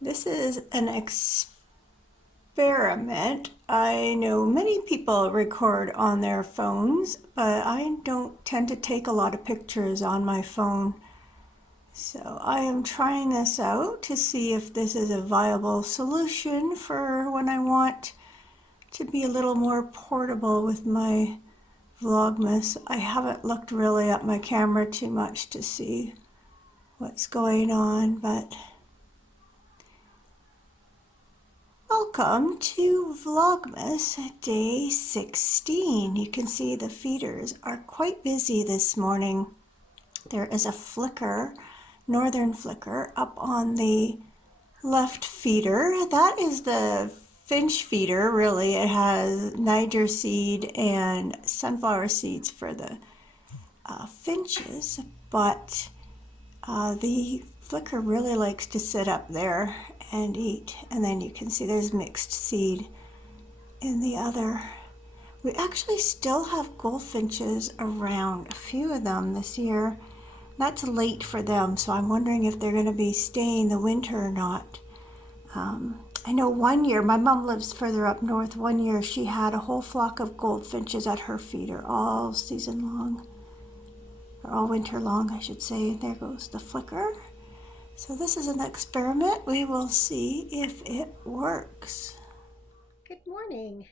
This is an experiment. I know many people record on their phones, but I don't tend to take a lot of pictures on my phone. So I am trying this out to see if this is a viable solution for when I want to be a little more portable with my Vlogmas. I haven't looked really at my camera too much to see what's going on, but welcome to Vlogmas day 16. You can see the feeders are quite busy this morning. There is a flicker, northern flicker, up on the left feeder. That is the finch feeder, really. It has Niger seed and sunflower seeds for the finches, but the flicker really likes to sit up there and eat. And then you can see there's mixed seed in the other. We actually still have goldfinches around, a few of them this year. That's late for them, so I'm wondering if they're going to be staying the winter or not. I know one year, my mom lives further up north, one year she had a whole flock of goldfinches at her feeder all season long, or all winter long, I should say. There goes the flicker. So this is an experiment. We will see if it works. Good morning.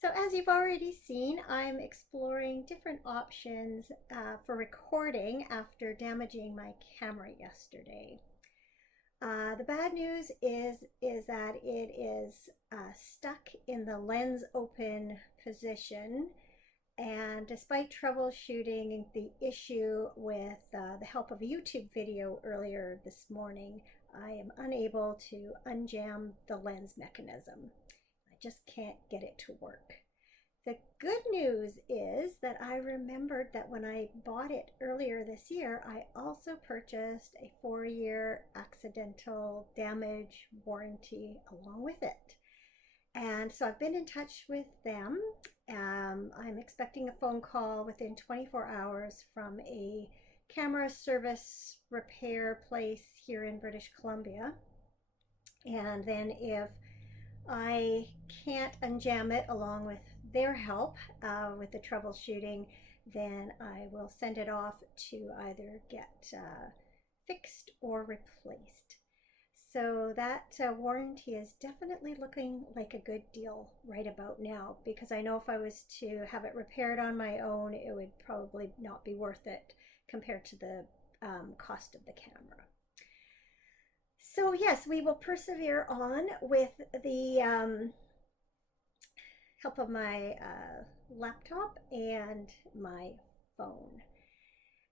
So as you've already seen, I'm exploring different options for recording after damaging my camera yesterday. The bad news is that it is stuck in the lens open position, and despite troubleshooting the issue with the help of a YouTube video earlier this morning, I am unable to unjam the lens mechanism. I just can't get it to work. The good news is that I remembered that when I bought it earlier this year, I also purchased a 4-year accidental damage warranty along with it. And so I've been in touch with them. I'm expecting a phone call within 24 hours from a camera service repair place here in British Columbia. And then if I can't unjam it along with their help with the troubleshooting, then I will send it off to either get fixed or replaced. So that warranty is definitely looking like a good deal right about now, because I know if I was to have it repaired on my own, it would probably not be worth it compared to the cost of the camera. So yes, we will persevere on with the help of my laptop and my phone.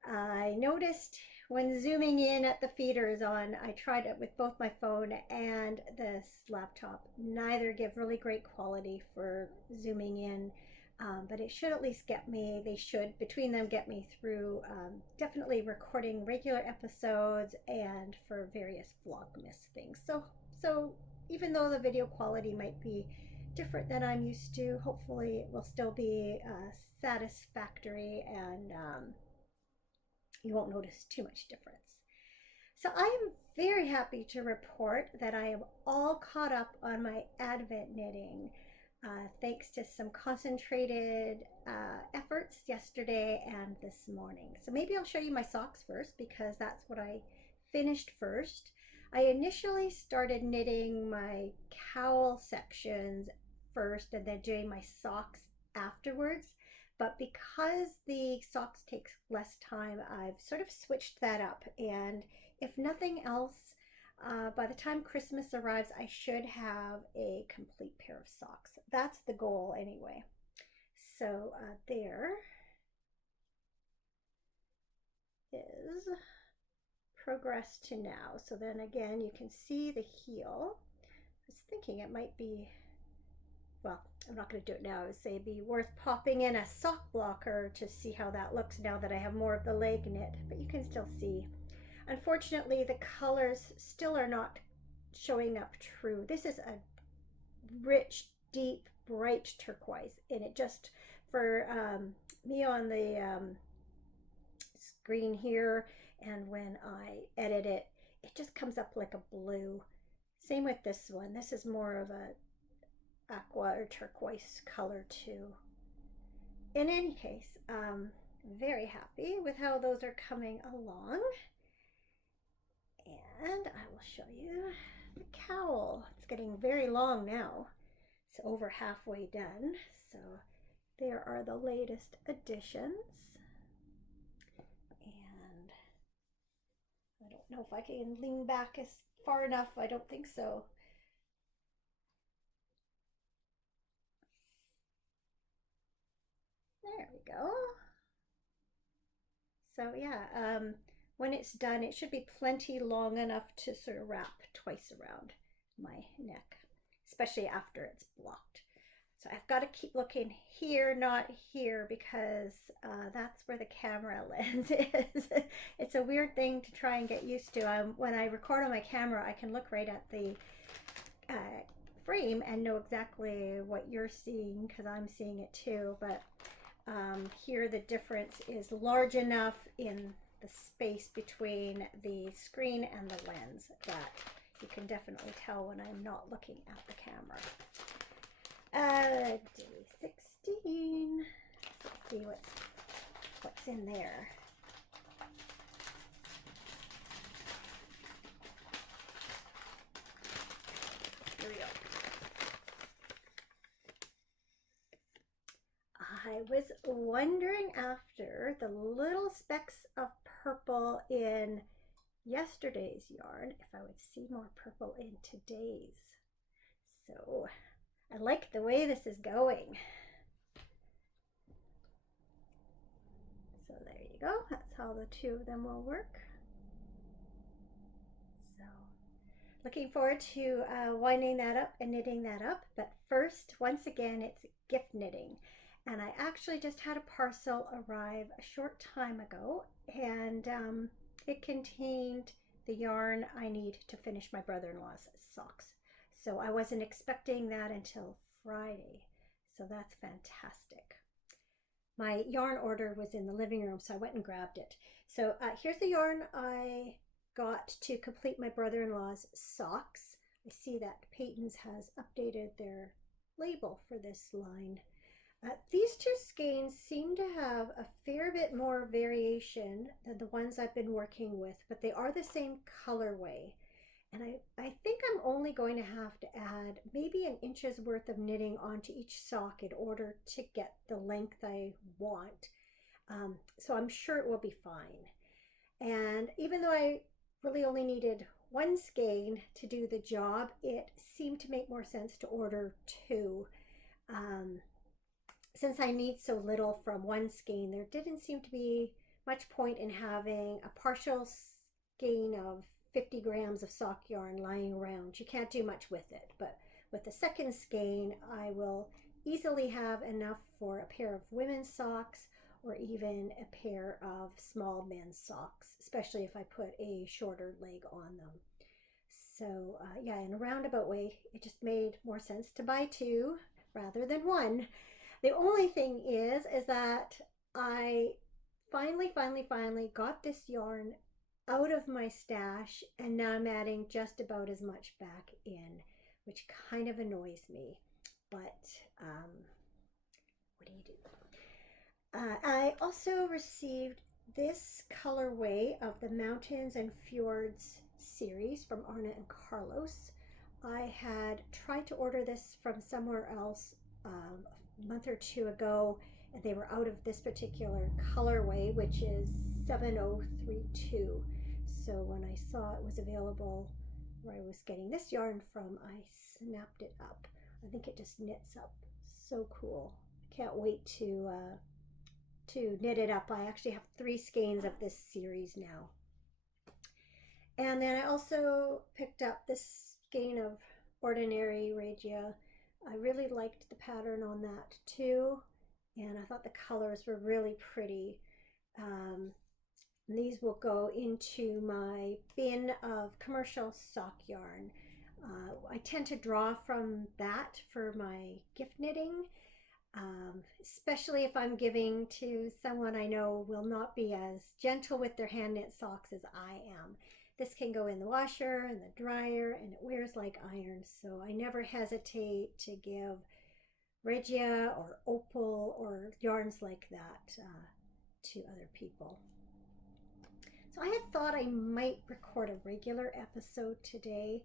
I noticed when zooming in at the feeders I tried it with both my phone and this laptop. Neither give really great quality for zooming in, but it should at least they should, between them, get me through definitely recording regular episodes and for various Vlogmas things. So even though the video quality might be different than I'm used to, hopefully it will still be satisfactory, and you won't notice too much difference. So I am very happy to report that I am all caught up on my Advent knitting, thanks to some concentrated efforts yesterday and this morning. So maybe I'll show you my socks first, because that's what I finished first. I initially started knitting my cowl sections first and then doing my socks afterwards. But because the socks takes less time, I've sort of switched that up. And if nothing else, by the time Christmas arrives, I should have a complete pair of socks. That's the goal anyway. So there is progress to now. So then again, you can see the heel. I was thinking it might be, well, I'm not going to do it now. I would say it'd be worth popping in a sock blocker to see how that looks now that I have more of the leg knit, but you can still see. Unfortunately, the colors still are not showing up true. This is a rich, deep, bright turquoise. And it just, for me on the screen here, and when I edit it, it just comes up like a blue. Same with this one. This is more of a aqua or turquoise color too. In any case, very happy with how those are coming along. And I will show you the cowl. It's getting very long now. It's over halfway done. So there are the latest additions. And I don't know if I can lean back as far enough. I don't think so. There we go. So yeah, when it's done, it should be plenty long enough to sort of wrap twice around my neck, especially after it's blocked. So I've got to keep looking here, not here, because that's where the camera lens is. It's a weird thing to try and get used to. When I record on my camera, I can look right at the frame and know exactly what you're seeing because I'm seeing it too. But here the difference is large enough in the space between the screen and the lens that you can definitely tell when I'm not looking at the camera. Day 16. So let's see what's in there. Here we go. I was wondering after the little specks of purple in yesterday's yarn if I would see more purple in today's. So I like the way this is going. So there you go. That's how the two of them will work. So looking forward to winding that up and knitting that up. But first, once again, it's gift knitting. And I actually just had a parcel arrive a short time ago, and it contained the yarn I need to finish my brother-in-law's socks. So I wasn't expecting that until Friday. So that's fantastic. My yarn order was in the living room, so I went and grabbed it. So here's the yarn I got to complete my brother-in-law's socks. I see that Peyton's has updated their label for this line. These two skeins seem to have a fair bit more variation than the ones I've been working with, but they are the same colorway. And I think I'm only going to have to add maybe an inch's worth of knitting onto each sock in order to get the length I want. So I'm sure it will be fine. And even though I really only needed one skein to do the job, it seemed to make more sense to order two. Since I need so little from one skein, there didn't seem to be much point in having a partial skein of 50 grams of sock yarn lying around. You can't do much with it, but with the second skein, I will easily have enough for a pair of women's socks or even a pair of small men's socks, especially if I put a shorter leg on them. So yeah, in a roundabout way, it just made more sense to buy two rather than one. The only thing is that I finally got this yarn out of my stash, and now I'm adding just about as much back in, which kind of annoys me. But what do you do? I also received this colorway of the Mountains and Fjords series from Arna and Carlos. I had tried to order this from somewhere else a month or two ago, and they were out of this particular colorway, which is 7032. So when I saw it was available where I was getting this yarn from, I snapped it up. I think it just knits up so cool. I can't wait to knit it up. I actually have 3 skeins of this series now. And then I also picked up this skein of Ordinary Regia. I really liked the pattern on that too, and I thought the colors were really pretty. These will go into my bin of commercial sock yarn. I tend to draw from that for my gift knitting, especially if I'm giving to someone I know will not be as gentle with their hand knit socks as I am. This can go in the washer and the dryer, and it wears like iron, so I never hesitate to give Regia or Opal or yarns like that to other people. So I had thought I might record a regular episode today,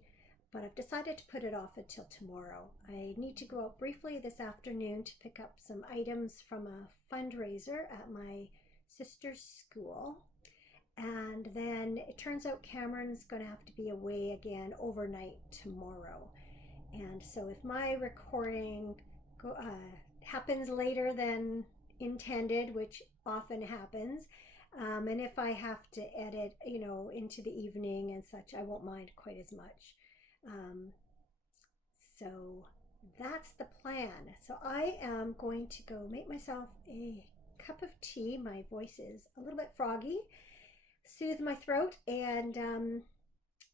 but I've decided to put it off until tomorrow. I need to go out briefly this afternoon to pick up some items from a fundraiser at my sister's school. And then it turns out Cameron's going to have to be away again overnight tomorrow. And so if my recording happens later than intended, which often happens, and if I have to edit, into the evening and such, I won't mind quite as much. So that's the plan. So I am going to go make myself a cup of tea. My voice is a little bit froggy. Soothe my throat and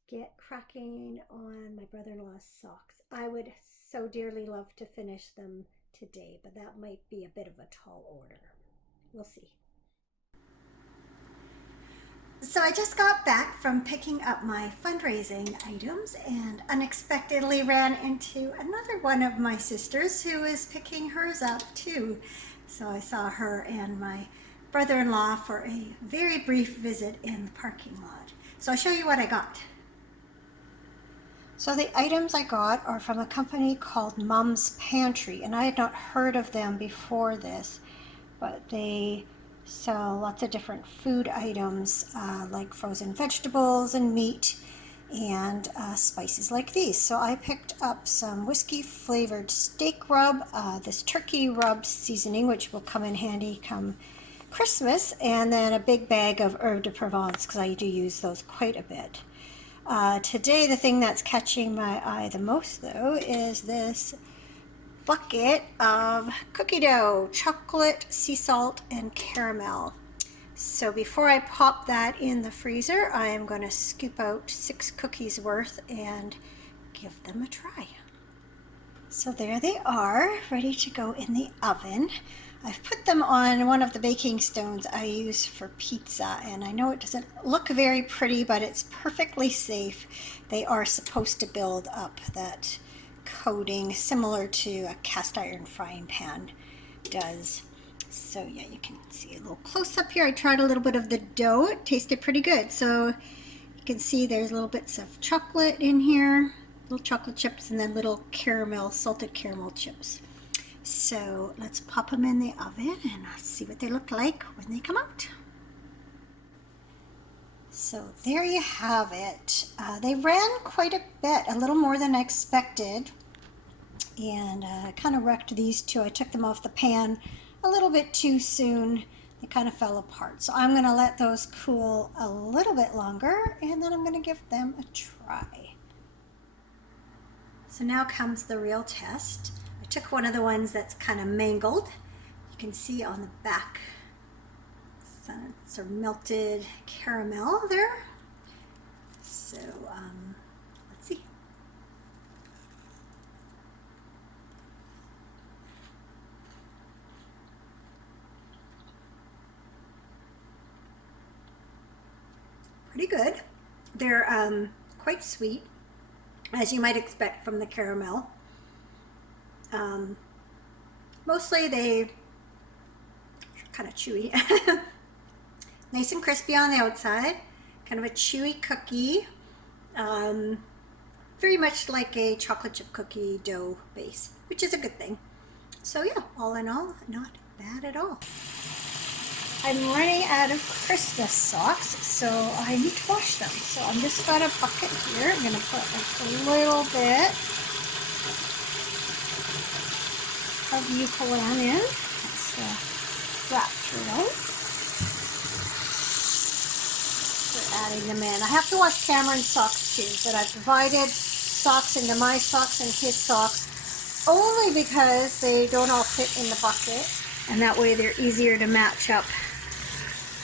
get cracking on my brother-in-law's socks. I would so dearly love to finish them today, but that might be a bit of a tall order. We'll see. So I just got back from picking up my fundraising items and unexpectedly ran into another one of my sisters who is picking hers up too. So I saw her and my brother-in-law for a very brief visit in the parking lot. So I'll show you what I got. So the items I got are from a company called Mom's Pantry, and I had not heard of them before this, but they sell lots of different food items like frozen vegetables and meat and spices like these. So I picked up some whiskey flavored steak rub, this turkey rub seasoning, which will come in handy come Christmas, and then a big bag of herb de Provence because I do use those quite a bit. Today the thing that's catching my eye the most though is this bucket of cookie dough, chocolate, sea salt, and caramel. So before I pop that in the freezer, I am going to scoop out 6 cookies worth and give them a try. So there they are, ready to go in the oven. I've put them on one of the baking stones I use for pizza, and I know it doesn't look very pretty, but it's perfectly safe. They are supposed to build up that coating similar to a cast iron frying pan does. So yeah, you can see a little close up here. I tried a little bit of the dough. It tasted pretty good. So you can see there's little bits of chocolate in here, little chocolate chips, and then little caramel, salted caramel chips. So let's pop them in the oven and see what they look like when they come out. So there you have it. They ran quite a bit, a little more than I expected, and I kind of wrecked these two. I took them off the pan a little bit too soon. They kind of fell apart. So I'm going to let those cool a little bit longer, and then I'm going to give them a try. So now comes the real test. I took one of the ones that's kind of mangled. You can see on the back some sort of melted caramel there. So let's see. Pretty good. They're quite sweet, as you might expect from the caramel. Mostly they are kind of chewy. Nice and crispy on the outside, kind of a chewy cookie, very much like a chocolate chip cookie dough base, which is a good thing. So yeah, all in all, not bad at all. I'm running out of Christmas socks, so I need to wash them. So I'm just got a bucket here. I'm going to put like a little bit of Eucalan in. That's the rapture. We're adding them in. I have to wash Cameron's socks too, but I've divided socks into my socks and his socks only because they don't all fit in the bucket, and that way they're easier to match up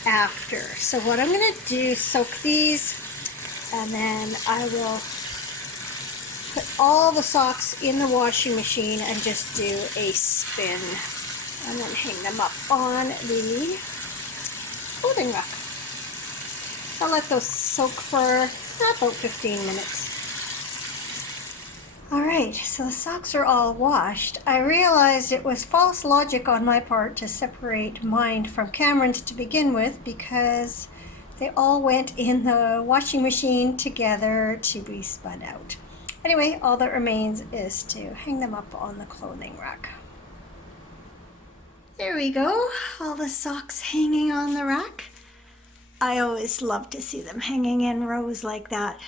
after. So what I'm going to do is soak these, and then I will put all the socks in the washing machine and just do a spin. And then hang them up on the clothing rack. I'll let those soak for about 15 minutes. All right, so the socks are all washed. I realized it was false logic on my part to separate mine from Cameron's to begin with because they all went in the washing machine together to be spun out. Anyway, all that remains is to hang them up on the clothing rack. There we go, all the socks hanging on the rack. I always love to see them hanging in rows like that.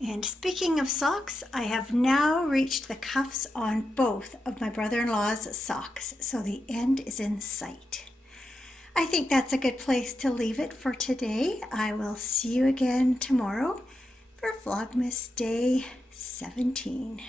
And speaking of socks, I have now reached the cuffs on both of my brother-in-law's socks, so the end is in sight. I think that's a good place to leave it for today. I will see you again tomorrow for Vlogmas Day 17.